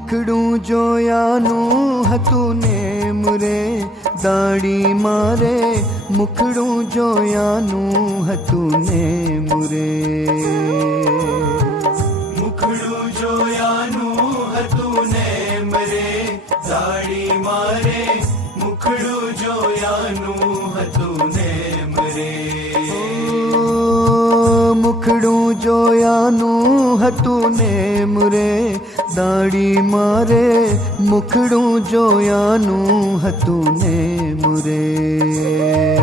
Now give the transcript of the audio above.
મુખડું જોયાનું હતું ને મુરે દાડી મારે મુખડું જોયાનું હતું ને મુરે મુખડું જોયાનું હતું ને મરે દાડી મારે મુખડું જોયાનું હતું ને મરે મુખડું જોયાનું હતું ને મુરે દાડી મારે મુખડું જોયાનું હતું ને મુરે